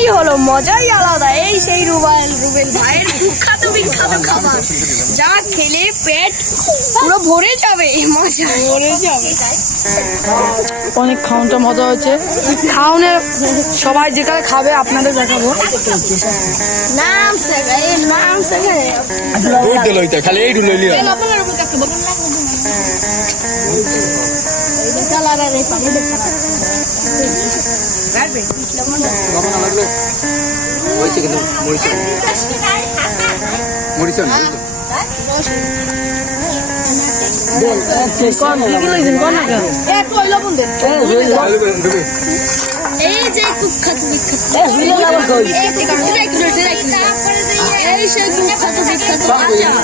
মজাই হলো, মজাই আলাদা। এই সেই রুবেল ভাইয়ের বিখ্যাত খাবার, যা খেলে পেট পুরো ভরে যাবে, মজা ভরে যাবে। অনেক খাওয়ানটা মজা হয়েছে। খাওয়ানে সবাই যেখানে খাবে আপনাদের দেখাবো। নাম খালি এই এই যে কুখ্যাত বিখ্যাত এই সেই কুখ্যাত বিখ্যাত দিয়েছে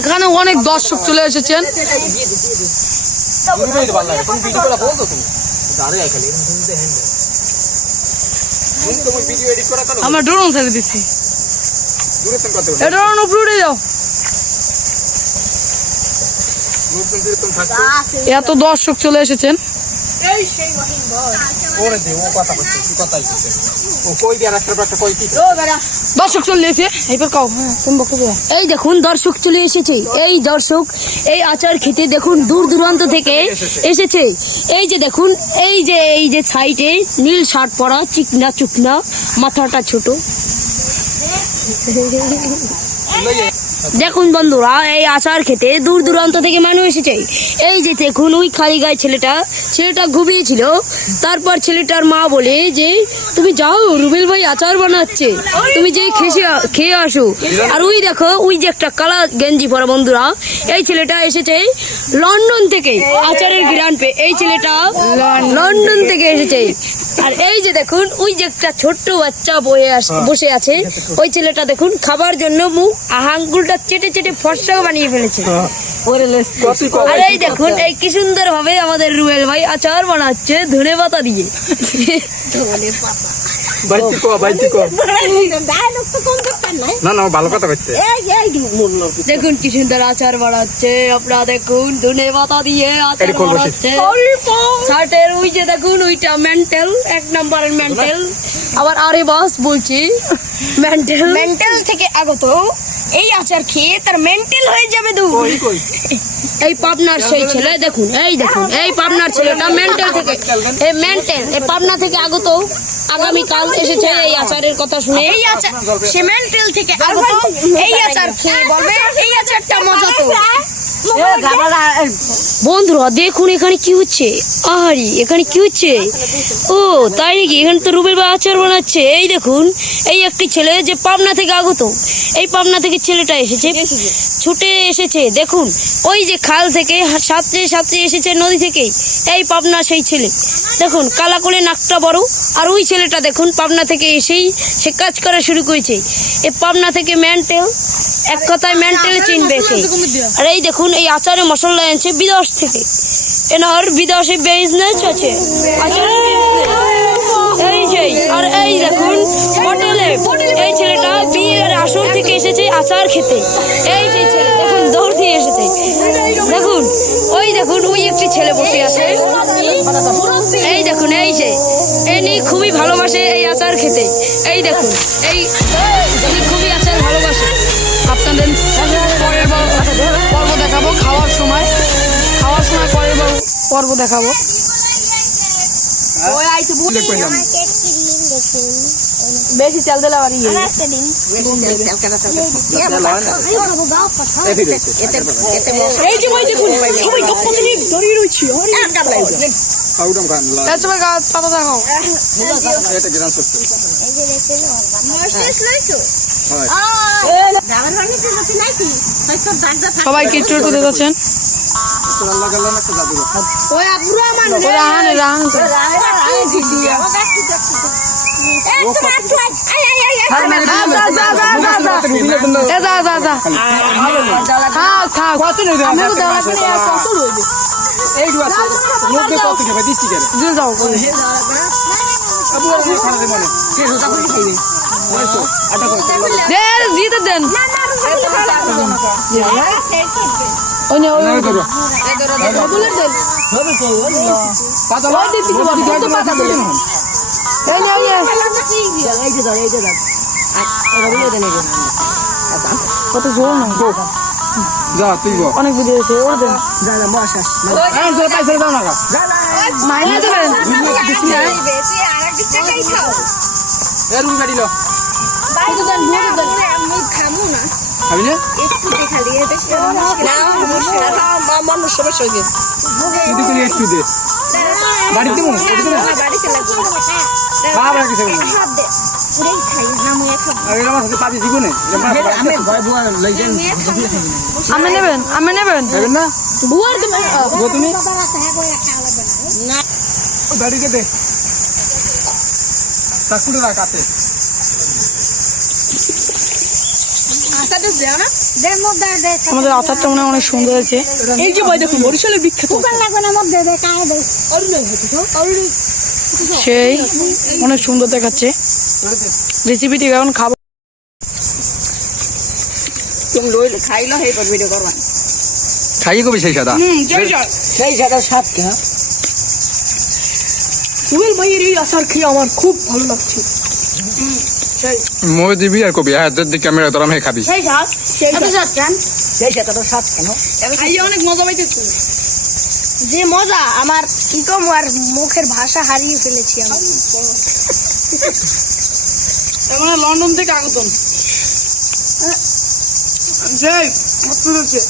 এখানে অনেক দর্শক চলে এসেছেন। আমরা ড্রোন ছেড়ে দিচ্ছি, ড্রোন উপরে উঠে যাও। এত দর্শক চলে এসেছেন। দর্শক চলে এসে এই দেখুন দর্শক চলে এসেছে। এই দর্শক এই আচার খেতে দেখুন দূর দূরান্ত থেকে এসেছে। এই যে দেখুন এই যে সাইডে নীল শার্ট পরা, চিকনা চুকনা, মাথাটা ছোট। দেখুন বন্ধুরা, এই আচার খেতে দূর দূরান্ত থেকে মানুষ এসেছে। এই যে দেখুন ওই খালি গায়ে ছেলেটা ঘুমিয়েছিল। তারপর ছেলেটার মা বলে যে তুমি যাও, রুবেল ভাই আচার বানাচ্ছে, তুমি যে খেয়ে আসো। আর ওই দেখো ওই যে একটা কালা গেঞ্জি পরা বন্ধুরা, এই ছেলেটা এসেছে লন্ডন থেকে আচারের গ্রান পে। এই ছেলেটা লন্ডন থেকে এসেছে। আর এই যে দেখুন ওই যে একটা ছোট্ট বাচ্চা বসে আছে, ওই ছেলেটা দেখুন খাবার জন্য মুখ আঙুলটা চেটে চেটে ফর্সা বানিয়ে ফেলেছে। আর এই দেখুন এই কি সুন্দর ভাবে আমাদের রুবেল ভাই আচার বানাচ্ছে ধনেপাতা দিয়ে। দেখুন কি সুন্দর আচার বানাচ্ছে, আপনারা দেখুন ধনেপাতা দিয়ে আচার বানাচ্ছে। শার্টের ওই যে দেখুন ওইটা মেন্টাল, 1 নম্বরের মেন্টাল। আবার আরে বাস বলছি, মেন্টাল থেকে আগত এই আচার খেয়ে তার মেন্টাল হয়ে যাবে। এই পাবনার সেই ছেলে দেখুন, এই পাবনার ছেলেটা মেন্টাল থেকে, এই পাবনা থেকে আগত আগামীকাল এসেছে এই আচারের কথা শুনে। এই আচার সে মেন্টাল থেকে আগত, এই আচার খেয়ে বলবে এই আচারটা মজা তো। বন্ধুরা দেখুন এখানে কি হচ্ছে, আহারি এখানে কি হচ্ছে। ও তাই নাকি, এখানে তো রুবেল ভাই আচার বানাচ্ছে। এই দেখুন এই একটি ছেলে যে পাবনা থেকে আগত, এই পাবনা থেকে ছেলেটা এসেছে, ছুটে এসেছে। দেখুন ওই যে খাল থেকে সাঁতরে এসেছে নদী থেকে, এই পাবনা সেই ছেলে। দেখুন কালা করে নাকটা বড়। আর ওই ছেলেটা দেখুন পাবনা থেকে এসেই সে কাজ করা শুরু করেছে। এই পাবনা থেকে মেন্টাল, এক কথায় মেন্টালে চিনবে কে। আর এই দেখুন এই আচারে মশলা আনছে বিদেশ থেকে, এনার বিদেশে বিজনেস আছে আচারের। এই সেই, আর এই দেখুন হোটেলে এই ছেলেটা বিয়ের আসর থেকে এসেছে আচার খেতে। এই সেই ছেলে দেখুন দৌড় দিয়ে এসেছে। দেখুন ওই একটি ছেলে বসে আছে। এই দেখুন এই যে এনি খুবই ভালোবাসে এই আচার খেতে। এই দেখুন এই খুবই আচার ভালোবাসে। আপনাদের পরের পর্ব দেখাবো, খাওয়ার সময় পরের পর্ব দেখাবো। বেশি তেল দিলে আবার এই যে ভাই দেখুন সবাই গপ্পতে ধরে রয়েছি। পাতা দেখাও। সবাইকে একটু একটু দেখাচ্ছেন। দেন জিতে দেন ওই নে ওই বুলেট দেন ওই দিতে পারবো তো পাতা দেন এই নে কত জোর না যা তুই গো অনেক বুঝে আছে ওর দেন মাইনে দেবেন খাবি না একটু দে বাড়িতে পাবি জীবনে আমি নেবেন খাবেন না বুয়ার দেবেন গো তুমি বাড়িতে দে চাকুটা রাখ হাতে আমাদের আচারটা মনে হয় অনেক সুন্দর হয়েছে এই যে ভাই দেখুন বরিশালের বিখ্যাত সেই অনেক সুন্দর দেখাচ্ছে রেসিপিটি এখন খাবো খাইয়ে কবি সেই সাদা রুবেল ভাইয়ের এই আচার খেয়ে আমার খুব ভালো লাগছে মই দিবি আর কবি হ্যাঁ যদি ক্যামেরা তোরা আমি খাবি অনেক মজা পাইতেছে যে মজা আমার কি কম আর মুখের ভাষা হারিয়ে ফেলেছি আমি মানে লন্ডন থেকে আগতন জয় মস্ত হচ্ছে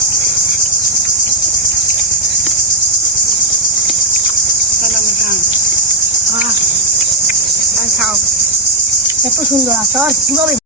এত সুন্দর আচার কিভাবে